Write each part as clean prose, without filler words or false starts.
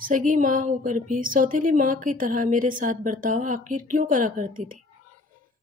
सगी माँ होकर भी सौतेली माँ की तरह मेरे साथ बर्ताव आखिर क्यों करा करती थी।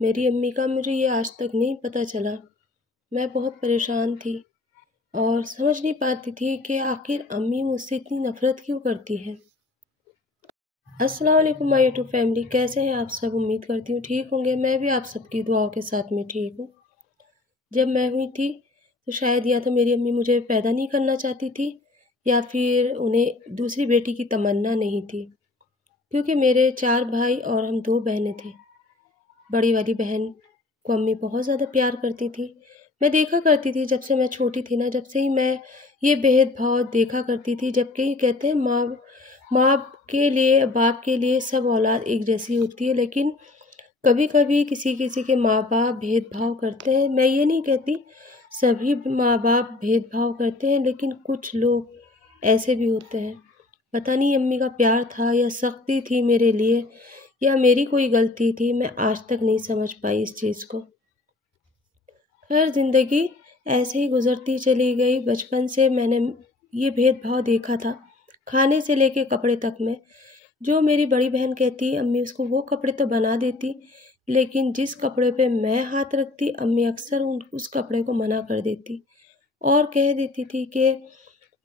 मेरी अम्मी का मुझे ये आज तक नहीं पता चला। मैं बहुत परेशान थी और समझ नहीं पाती थी कि आखिर अम्मी मुझसे इतनी नफरत क्यों करती है। अस्सलाम वालेकुम माय यूट्यूब फैमिली, कैसे हैं आप सब। उम्मीद करती हूँ ठीक होंगे। मैं भी आप सबकी दुआओं के साथ में ठीक हूँ। जब मैं हुई थी तो शायद या तो मेरी अम्मी मुझे पैदा नहीं करना चाहती थी या फिर उन्हें दूसरी बेटी की तमन्ना नहीं थी, क्योंकि मेरे 4 भाई और हम 2 बहनें थे। बड़ी वाली बहन को अम्मी बहुत ज़्यादा प्यार करती थी। मैं देखा करती थी जब से मैं छोटी थी ना, जब से ही मैं ये भेदभाव देखा करती थी। जबकि कहते हैं माँ माँ के लिए, बाप के लिए सब औलाद एक जैसी होती है, लेकिन कभी कभी किसी किसी के माँ बाप भेदभाव करते हैं। मैं ये नहीं कहती सभी माँ बाप भेदभाव करते हैं, लेकिन कुछ लोग ऐसे भी होते हैं। पता नहीं अम्मी का प्यार था या सख्ती थी मेरे लिए या मेरी कोई गलती थी, मैं आज तक नहीं समझ पाई इस चीज़ को। खैर, ज़िंदगी ऐसे ही गुजरती चली गई। बचपन से मैंने ये भेदभाव देखा था, खाने से लेके कपड़े तक में। जो मेरी बड़ी बहन कहती अम्मी उसको वो कपड़े तो बना देती, लेकिन जिस कपड़े पे मैं हाथ रखती अम्मी अक्सर उस कपड़े को मना कर देती और कह देती थी कि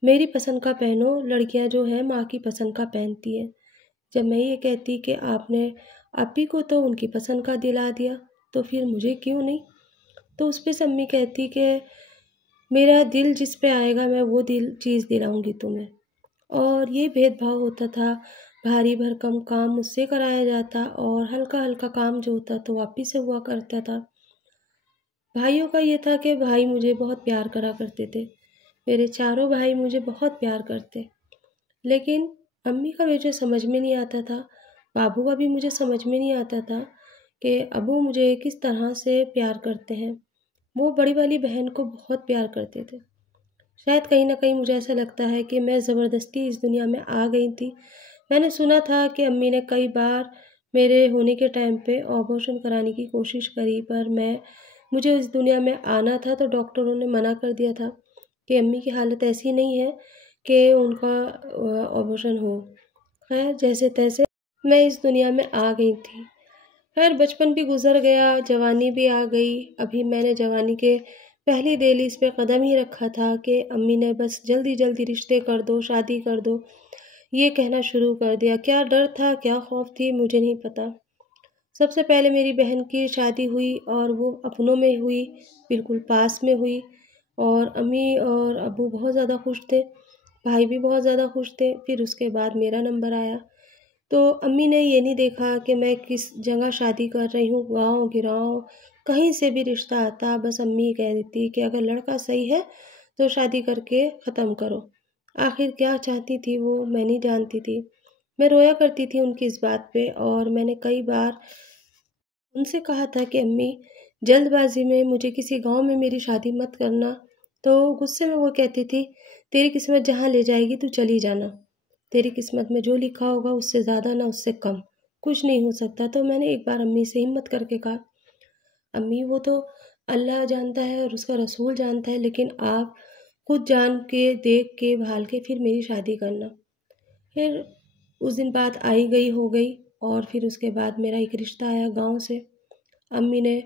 मेरी पसंद का पहनो, लड़कियां जो है माँ की पसंद का पहनती है। जब मैं ये कहती कि आपने आपी को तो उनकी पसंद का दिला दिया, तो फिर मुझे क्यों नहीं। तो उस पे से अम्मी कहती कि मेरा दिल जिस पे आएगा मैं वो दिल चीज़ दिलाऊंगी तुम्हें। और ये भेदभाव होता था। भारी भरकम काम मुझसे कराया जाता और हल्का हल्का काम जो होता तो वापी से हुआ करता था। भाइयों का ये था कि भाई मुझे बहुत प्यार करा करते थे। मेरे चारों भाई मुझे बहुत प्यार करते, लेकिन अम्मी का मुझे समझ में नहीं आता था, बाबू का भी मुझे समझ में नहीं आता था कि अबू मुझे किस तरह से प्यार करते हैं। वो बड़ी वाली बहन को बहुत प्यार करते थे। शायद कहीं ना कहीं मुझे ऐसा लगता है कि मैं ज़बरदस्ती इस दुनिया में आ गई थी। मैंने सुना था कि अम्मी ने कई बार मेरे होने के टाइम पे ऑपरेशन कराने की कोशिश करी, पर मुझे इस दुनिया में आना था तो डॉक्टरों ने मना कर दिया था कि अम्मी की हालत ऐसी नहीं है कि उनका ऑपरेशन हो। खैर, जैसे तैसे मैं इस दुनिया में आ गई थी। खैर, बचपन भी गुजर गया, जवानी भी आ गई। अभी मैंने जवानी के पहली दहलीज पे कदम ही रखा था कि अम्मी ने बस जल्दी जल्दी रिश्ते कर दो, शादी कर दो, ये कहना शुरू कर दिया। क्या डर था, क्या खौफ थी, मुझे नहीं पता। सबसे पहले मेरी बहन की शादी हुई और वो अपनों में हुई, बिल्कुल पास में हुई। और अम्मी और अब्बू बहुत ज़्यादा खुश थे, भाई भी बहुत ज़्यादा खुश थे। फिर उसके बाद मेरा नंबर आया तो अम्मी ने ये नहीं देखा कि मैं किस जगह शादी कर रही हूँ, गाँव गिराव कहीं से भी रिश्ता आता, बस अम्मी कह देती कि अगर लड़का सही है तो शादी करके ख़त्म करो। आखिर क्या चाहती थी वो मैं नहीं जानती थी। मैं रोया करती थी उनकी इस बात पे और मैंने कई बार उनसे कहा था कि अम्मी, जल्दबाजी में मुझे किसी गांव में मेरी शादी मत करना। तो गुस्से में वो कहती थी, तेरी किस्मत जहाँ ले जाएगी तू चली जाना। तेरी किस्मत में जो लिखा होगा उससे ज़्यादा ना उससे कम कुछ नहीं हो सकता। तो मैंने एक बार अम्मी से हिम्मत करके कहा, अम्मी वो तो अल्लाह जानता है और उसका रसूल जानता है, लेकिन आप खुद जान के देख के भाल के फिर मेरी शादी करना। फिर उस दिन बात आई गई हो गई और फिर उसके बाद मेरा एक रिश्ता आया गांव से। अम्मी ने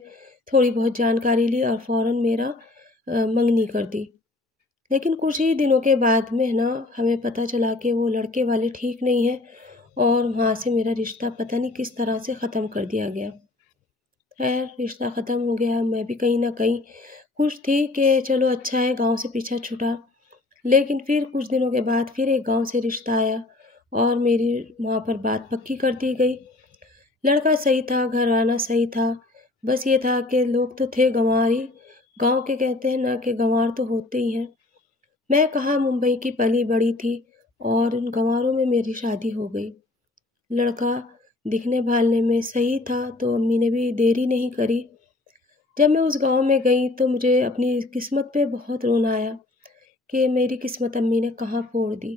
थोड़ी बहुत जानकारी ली और फ़ौरन मेरा मंगनी कर दी। लेकिन कुछ ही दिनों के बाद में ना हमें पता चला कि वो लड़के वाले ठीक नहीं है और वहाँ से मेरा रिश्ता पता नहीं किस तरह से ख़त्म कर दिया गया। खैर, रिश्ता ख़त्म हो गया। मैं भी कहीं ना कहीं खुश थी कि चलो अच्छा है, गांव से पीछा छुटा। लेकिन फिर कुछ दिनों के बाद फिर एक गांव से रिश्ता आया और मेरी वहाँ पर बात पक्की कर दी गई। लड़का सही था, घराना सही था, बस ये था कि लोग तो थे गंवार ही। गाँव के कहते हैं ना कि गंवार तो होते ही हैं। मैं कहाँ मुंबई की पली बड़ी थी और उन गंवारों में मेरी शादी हो गई। लड़का दिखने भालने में सही था तो अम्मी ने भी देरी नहीं करी। जब मैं उस गांव में गई तो मुझे अपनी किस्मत पे बहुत रोना आया कि मेरी किस्मत अम्मी ने कहाँ फोड़ दी।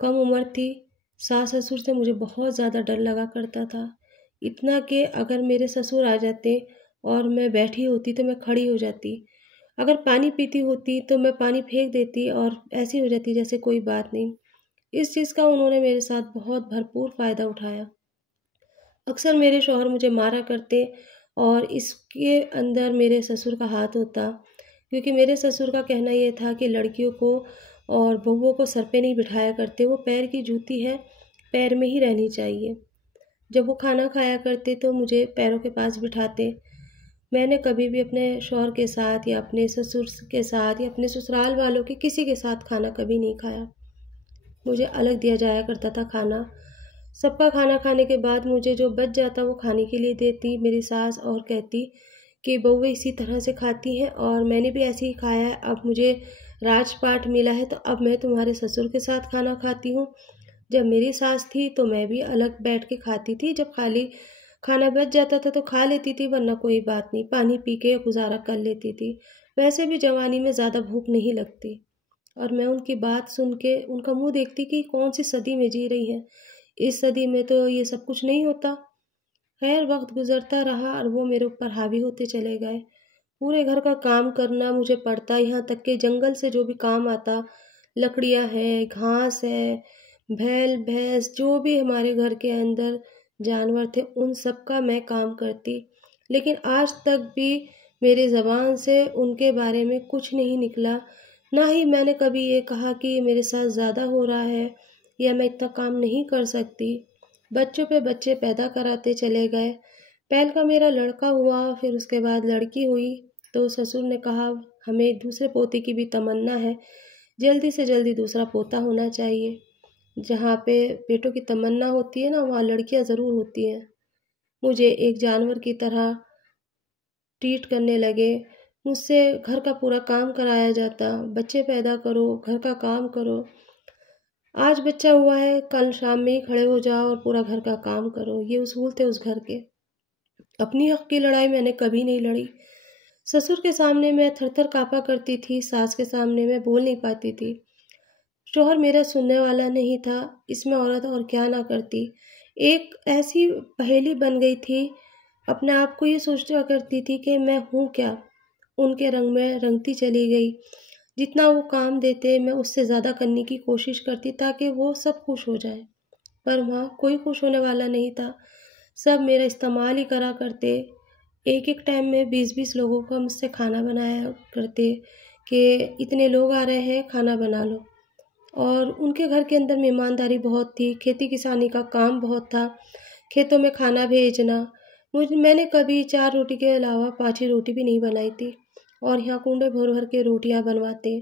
कम उम्र थी, सास ससुर से मुझे बहुत ज़्यादा डर लगा करता था। इतना कि अगर मेरे ससुर आ जाते और मैं बैठी होती तो मैं खड़ी हो जाती। अगर पानी पीती होती तो मैं पानी फेंक देती और ऐसी हो जाती जैसे कोई बात नहीं। इस चीज़ का उन्होंने मेरे साथ बहुत भरपूर फ़ायदा उठाया। अक्सर मेरे शौहर मुझे मारा करते और इसके अंदर मेरे ससुर का हाथ होता, क्योंकि मेरे ससुर का कहना ये था कि लड़कियों को और बहुओं को सर पे नहीं बिठाया करते, वो पैर की जूती है, पैर में ही रहनी चाहिए। जब वो खाना खाया करते तो मुझे पैरों के पास बिठाते। मैंने कभी भी अपने शौहर के साथ या अपने ससुर के साथ या अपने ससुराल वालों के किसी के साथ खाना कभी नहीं खाया। मुझे अलग दिया जाया करता था खाना। सबका खाना खाने के बाद मुझे जो बच जाता वो खाने के लिए देती मेरी सास, और कहती कि बहुएँ इसी तरह से खाती हैं और मैंने भी ऐसे ही खाया है, अब मुझे राजपाट मिला है तो अब मैं तुम्हारे ससुर के साथ खाना खाती हूँ। जब मेरी सास थी तो मैं भी अलग बैठ के खाती थी, जब खाली खाना बच जाता था तो खा लेती थी, वरना कोई बात नहीं, पानी पी के गुज़ारा कर लेती थी। वैसे भी जवानी में ज़्यादा भूख नहीं लगती। और मैं उनकी बात सुन के उनका मुँह देखती कि कौन-सी सदी में जी रही हैं। इस सदी में तो ये सब कुछ नहीं होता। खैर वक़्त गुज़रता रहा और वो मेरे ऊपर हावी होते चले गए। पूरे घर का काम करना मुझे पड़ता, यहाँ तक कि जंगल से जो भी काम आता, लकड़ियाँ हैं, घास है, बैल, भैंस, जो भी हमारे घर के अंदर जानवर थे, उन सब का मैं काम करती। लेकिन आज तक भी मेरी ज़बान से उनके बारे में कुछ नहीं निकला। ना ही मैंने कभी ये कहा कि ये मेरे साथ ज़्यादा हो रहा है या मैं इतना काम नहीं कर सकती। बच्चों पे बच्चे पैदा कराते चले गए। पहल का मेरा लड़का हुआ, फिर उसके बाद लड़की हुई, तो ससुर ने कहा हमें दूसरे पोते की भी तमन्ना है, जल्दी से जल्दी दूसरा पोता होना चाहिए। जहाँ पे बेटों की तमन्ना होती है ना, वहाँ लड़कियाँ ज़रूर होती हैं। मुझे एक जानवर की तरह ट्रीट करने लगे। मुझसे घर का पूरा काम कराया जाता, बच्चे पैदा करो, घर का काम करो। आज बच्चा हुआ है, कल शाम में ही खड़े हो जाओ और पूरा घर का काम करो, ये उसूल थे उस घर के। अपनी हक की लड़ाई मैंने कभी नहीं लड़ी। ससुर के सामने मैं थर-थर काँपा करती थी, सास के सामने मैं बोल नहीं पाती थी। शौहर मेरा सुनने वाला नहीं था, इसमें औरत और क्या ना करती। एक ऐसी पहेली बन गई थी, अपने आप को ये सोचा करती थी कि मैं हूँ क्या? उनके रंग में रंगती चली गई। जितना वो काम देते मैं उससे ज़्यादा करने की कोशिश करती ताकि वो सब खुश हो जाएँ। पर वहाँ कोई खुश होने वाला नहीं था। सब मेरा इस्तेमाल ही करा करते। एक-एक टाइम में 20-20 लोगों का मुझसे खाना बनाया करते कि इतने लोग आ रहे हैं, खाना बना लो। और उनके घर के अंदर मेहमानदारी बहुत थी, खेती-किसानी का काम बहुत था, खेतों में खाना भेजना। मैंने कभी 4 रोटी के अलावा 5 रोटी भी नहीं बनाई थी, और यहाँ कुंडे भर-भर के रोटियाँ बनवाते।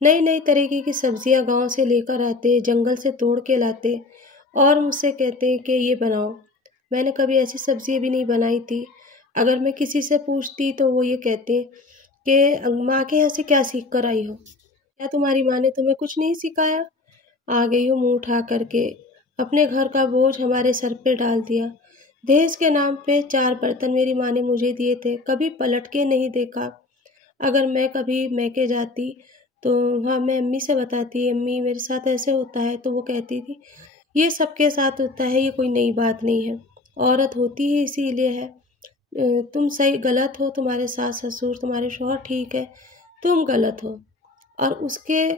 नई-नई तरीके की सब्जियाँ गाँव से लेकर आते, जंगल से तोड़ के लाते और मुझसे कहते कि ये बनाओ। मैंने कभी ऐसी सब्ज़ी भी नहीं बनाई थी। अगर मैं किसी से पूछती तो वो ये कहते कि माँ के यहाँ से क्या सीख कर आई हो? क्या तुम्हारी माँ ने तुम्हें कुछ नहीं सिखाया? आ गई हो मुँह उठा करके। अपने घर का बोझ हमारे सर पे डाल दिया। दहेज के नाम पे 4 बर्तन मेरी माँ ने मुझे दिए थे, कभी पलट के नहीं देखा। अगर मैं कभी मैके जाती तो वहाँ मैं अम्मी से बताती, अम्मी मेरे साथ ऐसे होता है, तो वो कहती थी, ये सबके साथ होता है, ये कोई नई बात नहीं है। औरत होती ही इसीलिए है। तुम सही गलत हो, तुम्हारे सास-ससुर, तुम्हारे शौहर ठीक है, तुम गलत हो। और उसके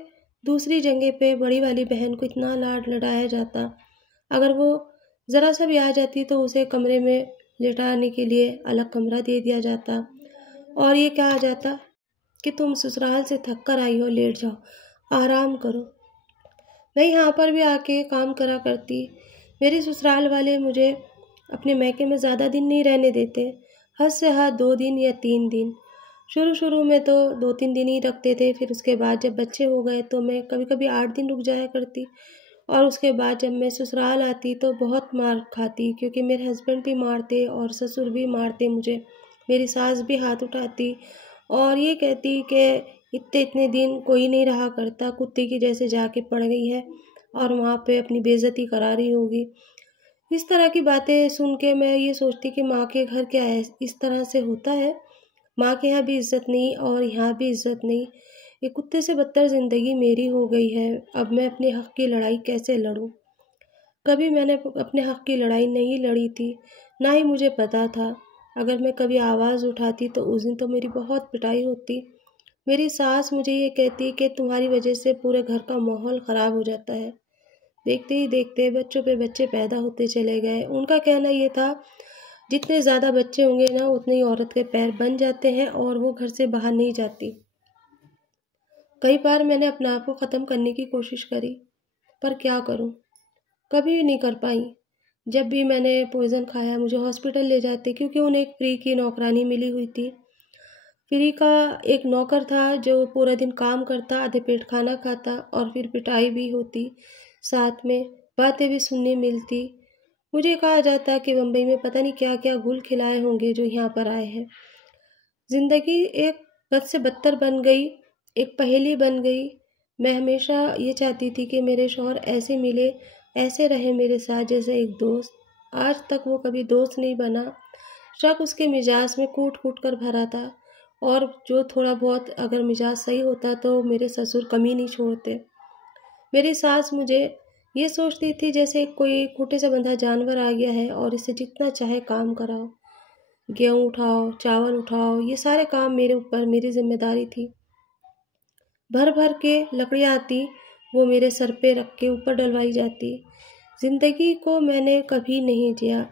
दूसरी जगह पे बड़ी वाली बहन को इतना लाड लडाया जाता, अगर वो ज़रा सा भी आ जाती तो उसे कमरे में लिटाने के लिए अलग कमरा दे दिया जाता और ये कहा जाता कि तुम ससुराल से थक कर आई हो, लेट जाओ, आराम करो। मैं यहाँ पर भी आके काम करा करती। मेरे ससुराल वाले मुझे अपने मायके में ज़्यादा दिन नहीं रहने देते, हद से हद 2 दिन या 3 दिन। शुरू-शुरू में तो 2-3 दिन ही रखते थे, फिर उसके बाद जब बच्चे हो गए तो मैं कभी-कभी 8 दिन रुक जाया करती। और उसके बाद जब मैं ससुराल आती तो बहुत मार खाती, क्योंकि मेरे हस्बैंड भी मारते और ससुर भी मारते मुझे। मेरी सास भी हाथ उठाती और ये कहती कि इतने-इतने दिन कोई नहीं रहा करता, कुत्ते की जैसे जाके पड़ गई है और वहाँ पे अपनी बेइज़्ज़ती करा रही होगी। इस तरह की बातें सुन के मैं ये सोचती कि माँ के घर क्या है, इस तरह से होता है? माँ के यहाँ भी इज़्ज़त नहीं और यहाँ भी इज़्ज़त नहीं। ये कुत्ते से बदतर ज़िंदगी मेरी हो गई है। अब मैं अपने हक़ की लड़ाई कैसे लड़ूँ? कभी मैंने अपने हक़ की लड़ाई नहीं लड़ी थी, ना ही मुझे पता था। अगर मैं कभी आवाज़ उठाती तो उस दिन तो मेरी बहुत पिटाई होती। मेरी सास मुझे ये कहती कि तुम्हारी वजह से पूरे घर का माहौल ख़राब हो जाता है। देखते ही देखते बच्चों पे बच्चे पैदा होते चले गए। उनका कहना ये था, जितने ज़्यादा बच्चे होंगे ना उतने ही औरत के पैर बन जाते हैं और वो घर से बाहर नहीं जाती। कई बार मैंने अपने आप को ख़त्म करने की कोशिश करी, पर क्या करूं, कभी भी नहीं कर पाई। जब भी मैंने पॉइज़न खाया मुझे हॉस्पिटल ले जाते, क्योंकि उन्हें एक फ्री की नौकरानी मिली हुई थी। फ्री का एक नौकर था जो पूरा दिन काम करता, आधे पेट खाना खाता और फिर पिटाई भी होती, साथ में बातें भी सुनने मिलती। मुझे कहा जाता कि बम्बई में पता नहीं क्या क्या गुल खिलाए होंगे जो यहाँ पर आए हैं। ज़िंदगी एक बद से बदतर बन गई, एक पहेली बन गई। मैं हमेशा ये चाहती थी कि मेरे शौहर ऐसे मिले, ऐसे रहे मेरे साथ जैसे एक दोस्त। आज तक वो कभी दोस्त नहीं बना। शक उसके मिजाज में कूट कूट कर भरा था, और जो थोड़ा बहुत अगर मिजाज सही होता तो मेरे ससुर कमी नहीं छोड़ते। मेरी सास मुझे ये सोचती थी जैसे कोई खूंटे से बंधा जानवर आ गया है और इससे जितना चाहे काम कराओ। गेहूँ उठाओ, चावल उठाओ, ये सारे काम मेरे ऊपर, मेरी जिम्मेदारी थी। भर भर के लकड़ियाँ आती, वो मेरे सर पे रख के ऊपर डलवाई जाती। जिंदगी को मैंने कभी नहीं जिया।